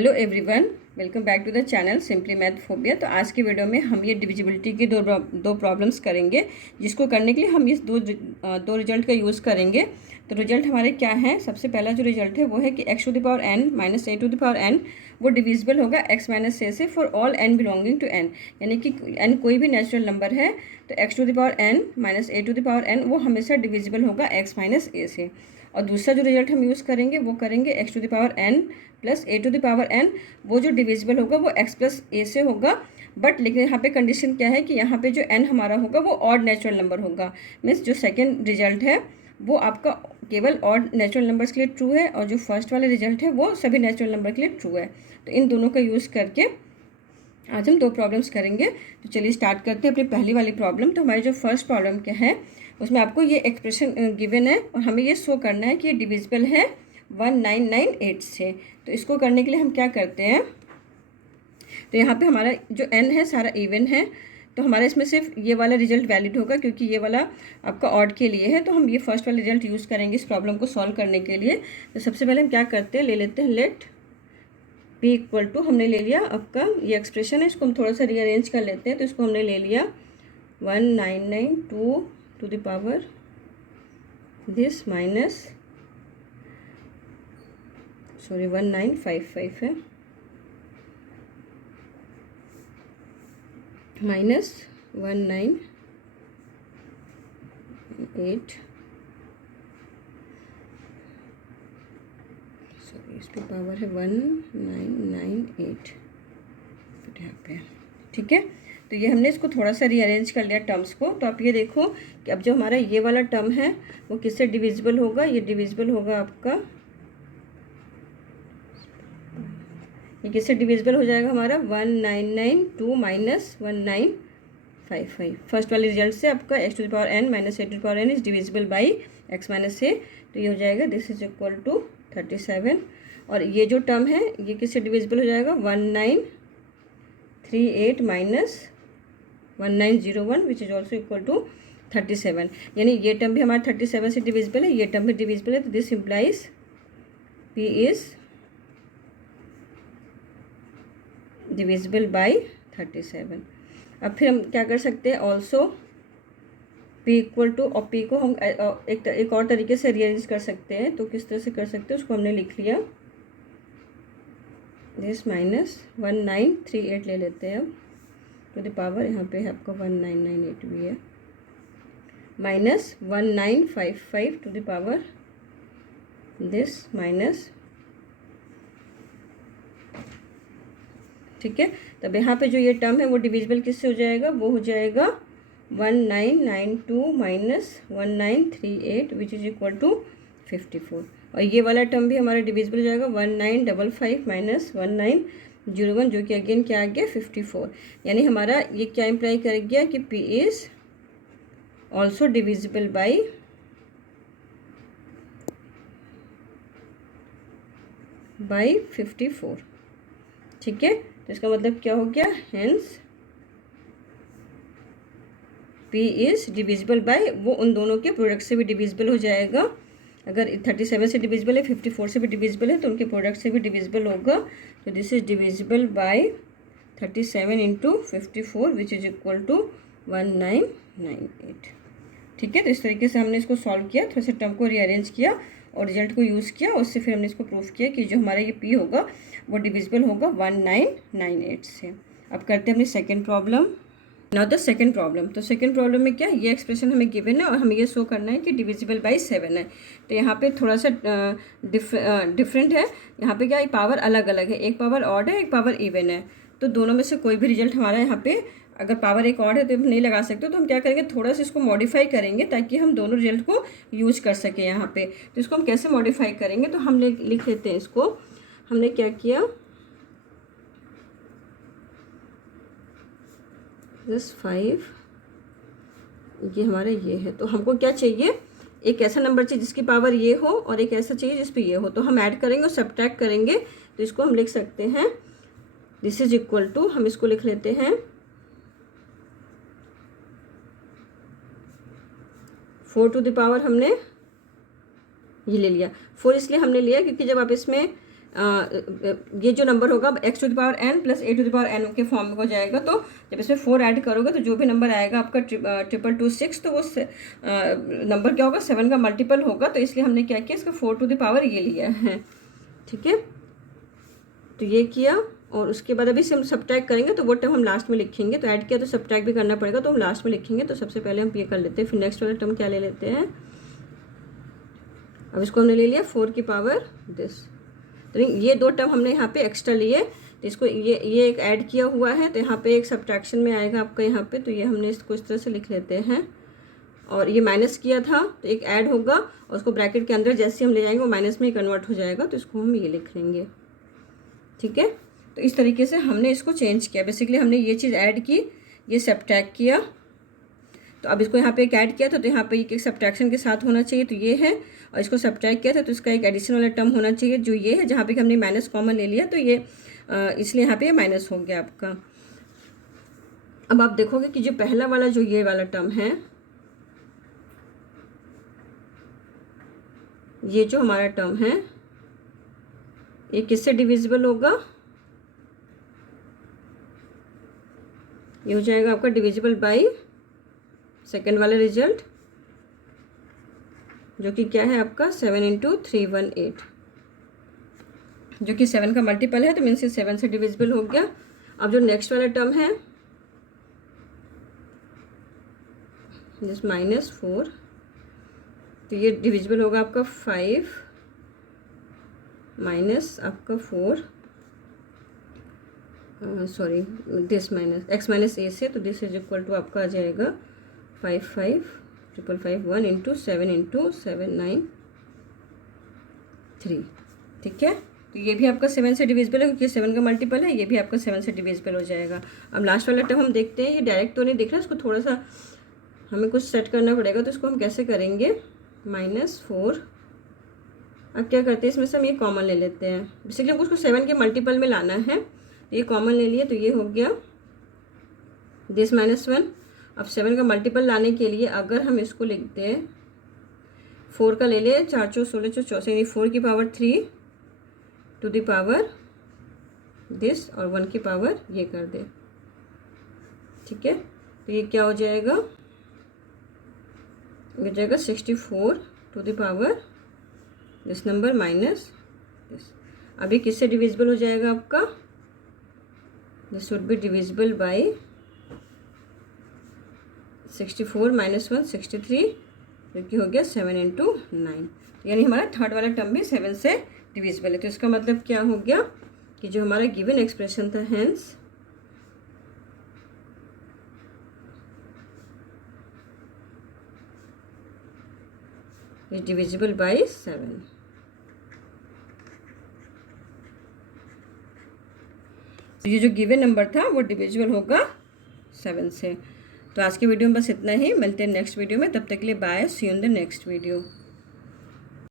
Hello everyone, welcome back to the channel simply math phobia. तो आज की video में हम ये डिविजिबिलिटी की दो प्रॉब्लम्स करेंगे, जिसको करने के लिए हम इस दो रिजल्ट का यूज़ करेंगे। तो रिजल्ट हमारे क्या हैं? सबसे पहला जो रिजल्ट है वो है कि x to the power n minus a to the power n वो डिविजिबल होगा x माइनस a से for all n belonging to n। यानी कि n कोई भी नेचुरल नंबर है तो x to the power n minus a to the power n वो हमेशा डिविजिबल होगा x माइनस a से। और दूसरा जो रिजल्ट हम यूज़ करेंगे वो करेंगे x to the power n plus a to the power n, वो जो डिविजिबल होगा वो x प्लस a से होगा। बट लेकिन यहाँ पे कंडीशन क्या है कि यहाँ पे जो n हमारा होगा वो ऑड नेचुरल नंबर होगा। मीन्स जो सेकंड रिजल्ट है वो आपका केवल ऑड नेचुरल नंबर्स के लिए ट्रू है, और जो फर्स्ट वाला रिजल्ट है वो सभी नेचुरल नंबर के लिए ट्रू है। तो इन दोनों का यूज़ करके आज हम दो प्रॉब्लम्स करेंगे। तो चलिए स्टार्ट करते हैं अपनी पहली वाली प्रॉब्लम। तो हमारी जो फर्स्ट प्रॉब्लम क्या है उसमें आपको ये एक्सप्रेशन गिवन है और हमें ये शो करना है कि ये डिविजिबल है 1998 से। तो इसको करने के लिए हम क्या करते हैं, तो यहाँ पे हमारा जो n है सारा इवन है, तो हमारा इसमें सिर्फ ये वाला रिजल्ट वैलिड होगा क्योंकि ये वाला आपका ऑड के लिए है। तो हम ये फर्स्ट वाला रिजल्ट यूज़ करेंगे इस प्रॉब्लम को सॉल्व करने के लिए। तो सबसे पहले हम क्या करते हैं, ले लेते हैं लेट p इक्वल टू, हमने ले लिया आपका ये एक्सप्रेशन है, इसको हम थोड़ा सा रीअरेंज कर लेते हैं। तो इसको हमने ले लिया 1992 to the power this minus 1955 है माइनस 198, सॉरी इस पे पावर है 1998 यहाँ पे। ठीक है, तो ये हमने इसको थोड़ा सा रीअरेंज कर लिया टर्म्स को। तो आप ये देखो कि अब जो हमारा ये वाला टर्म है वो किससे डिविजिबल होगा, ये डिविजिबल होगा आपका, ये किससे डिविजिबल हो जाएगा हमारा 1992 माइनस 1955। फर्स्ट वाले रिजल्ट से आपका x to the power n minus a to the power n is divisible by x minus a। तो ये हो जाएगा दिस इज इक्वल टू 37। और ये जो टर्म है ये किससे डिविजिबल हो जाएगा 1938 minus 1901 which is also equal to 37। यानी ये टर्म भी हमारा 37 से डिविजिबल है, ये टर्म भी डिविजिबल है। तो this implies p is divisible by 37। अब फिर हम क्या कर सकते हैं, ऑल्सो p इक्वल टू, और p को हम एक और तरीके से रीअरेंज कर सकते हैं। तो किस तरह से कर सकते हैं उसको हमने लिख लिया दिस माइनस 1938 ले लेते हैं अब टू द पावर, यहाँ पे है आपका 1998 भी है, minus 1955 to the power this minus. ठीक है, तब यहाँ पे जो ये टर्म है वो डिविजिबल किससे हो जाएगा, वो हो जाएगा 1992 minus 1938 which is equal to 54। और ये वाला टर्म भी हमारा डिविजिबल हो जाएगा 1955 माइनस 1901 जो कि अगेन क्या आ गया 54। यानी हमारा ये क्या इम्प्लाई कर गया कि p is also divisible by by 54। ठीक है, तो इसका मतलब क्या हो गया, hence p is divisible bye, वो उन दोनों के प्रोडक्ट से भी डिविजिबल हो जाएगा। अगर 37 से डिविजिबल है, 54 से भी डिविजिबल है, तो उनके प्रोडक्ट से भी डिविजिबल होगा। तो this is divisible by 37 into 54 which is equal to 1998। ठीक है, तो इस तरीके से हमने इसको सॉल्व किया, थोड़ा सा टर्म को रीअरेंज किया और रिजल्ट को यूज़ किया, उससे फिर हमने इसको प्रूफ किया कि जो हमारा ये p होगा वो डिविजिबल होगा 1998 से। अब करते हैं अपनी second problem. Now the second problem. तो सेकेंड प्रॉब्लम में क्या, ये एक्सप्रेशन हमें गिवन है और हमें ये शो करना है कि डिविजिबल बाई 7 है। तो यहाँ पे थोड़ा सा डिफरेंट है, यहाँ पे क्या पावर अलग अलग है, एक पावर ऑड है एक पावर इवन है। तो दोनों में से कोई भी रिजल्ट हमारा यहाँ पे, अगर पावर एक ऑड है तो हम नहीं लगा सकते, तो हम क्या करेंगे थोड़ा सा इसको मॉडिफाई करेंगे ताकि हम दोनों रिजल्ट को यूज़ कर सकें यहाँ पे। तो इसको हम कैसे मॉडिफाई करेंगे, तो हम लिख लेते हैं इसको, हमने क्या किया दिस 5, ये हमारा ये है। तो हमको क्या चाहिए, एक ऐसा नंबर चाहिए जिसकी पावर ये हो और एक ऐसा चाहिए जिस पे ये हो। तो हम ऐड करेंगे और सब्ट्रैक्ट करेंगे। तो इसको हम लिख सकते हैं दिस इज इक्वल टू, हम इसको लिख लेते हैं 4 टू द पावर हमने ये ले लिया। 4 इसलिए हमने लिया क्योंकि जब आप इसमें ये जो नंबर होगा x to the power n plus a to the power n के फॉर्म में हो जाएगा। तो जब इसमें 4 ऐड करोगे तो जो भी नंबर आएगा आपका 226, तो वो नंबर क्या होगा, 7 का मल्टीपल होगा। तो इसलिए हमने क्या किया, इसका 4 टू द पावर ये लिया है। ठीक है, तो ये किया और उसके बाद अभी से हम सब्ट्रैक्ट करेंगे तो वो टर्म हम लास्ट में लिखेंगे। तो ऐड किया तो सब्ट्रैक्ट भी करना पड़ेगा, तो हम लास्ट में लिखेंगे। तो सबसे पहले हम ये कर लेते हैं, फिर नेक्स्ट वाला टर्म क्या ले लेते हैं। अब इसको हमने ले लिया 4 की पावर दिस। तो ये 2 टर्म हमने यहाँ पे एक्स्ट्रा लिए, तो इसको ये एक ऐड किया हुआ है, तो यहाँ पे एक सब्ट्रैक्शन में आएगा आपका यहाँ पे। तो ये हमने इसको इस तरह से लिख लेते हैं। और ये माइनस किया था तो एक ऐड होगा और उसको ब्रैकेट के अंदर जैसे हम ले जाएंगे वो माइनस में ही कन्वर्ट हो जाएगा। तो इसको हम ये लिख लेंगे। ठीक है, तो इस तरीके से हमने इसको चेंज किया। बेसिकली हमने ये चीज़ ऐड की, ये सब्ट्रैक्ट किया। तो अब इसको यहाँ पे एक ऐड किया था, तो यहाँ पे एक सब्ट्रैक्शन के साथ होना चाहिए, तो ये है। और इसको सब्ट्रैक्ट किया था तो इसका एक एडिशन वाला टर्म होना चाहिए, जो ये है, जहाँ पे हमने माइनस कॉमन ले लिया, तो ये इसलिए यहाँ पे ये माइनस हो गया आपका। अब आप देखोगे कि जो पहला वाला जो ये वाला टर्म है, ये जो हमारा टर्म है, ये किससे डिविजिबल होगा, ये हो जाएगा आपका डिविजिबल बाय सेकेंड वाला रिजल्ट, जो कि क्या है आपका 7 × 318, जो कि 7 का मल्टीपल है, तो मीन्स 7 से डिविजिबल हो गया। अब जो नेक्स्ट वाला टर्म है जिस -4, तो ये डिविजिबल होगा आपका 5 माइनस आपका 4, sorry this minus x minus a से, तो दिस इज इक्वल टू आपका आ जाएगा 5 5 5 5 1 × 7 × 7 9 3। ठीक है, तो ये भी आपका 7 से डिविजिबल है, क्योंकि 7 का मल्टीपल है। ये भी आपका 7 से डिविजिबल हो जाएगा। अब लास्ट वाला टर्म हम देखते हैं, ये डायरेक्ट तो नहीं दिख रहा, इसको थोड़ा सा हमें कुछ सेट करना पड़ेगा। तो इसको हम कैसे करेंगे, -4। अब क्या करते हैं, इसमें से हम ये कॉमन ले लेते हैं। बेसिकली हमको उसको 7 के मल्टीपल में लाना है, ये कॉमन ले लिए, तो ये हो गया दिस -1। अब 7 का मल्टीपल लाने के लिए अगर हम इसको लिखते हैं, 4 का ले लें, 4 4 16 4 यानी 4 की power 3 to the power this, और 1 की पावर ये कर दे। ठीक है, तो ये क्या हो जाएगा, ये हो जाएगा 64 to the power this number minus this. अभी किससे डिविजिबल हो जाएगा आपका, this would be divisible by 64 - 1 63, जो कि हो गया 7 × 9। यानी हमारा थर्ड वाला टर्म भी 7 से डिविजिबल है। तो इसका मतलब क्या हो गया कि जो हमारा गिवन एक्सप्रेशन था, हेंस इज डिविजिबल बाय 7। तो ये जो गिवन नंबर था वो डिविजिबल होगा 7 से। तो आज की वीडियो में बस इतना ही, मिलते हैं नेक्स्ट वीडियो में। तब तक के लिए bye, see you in the next video.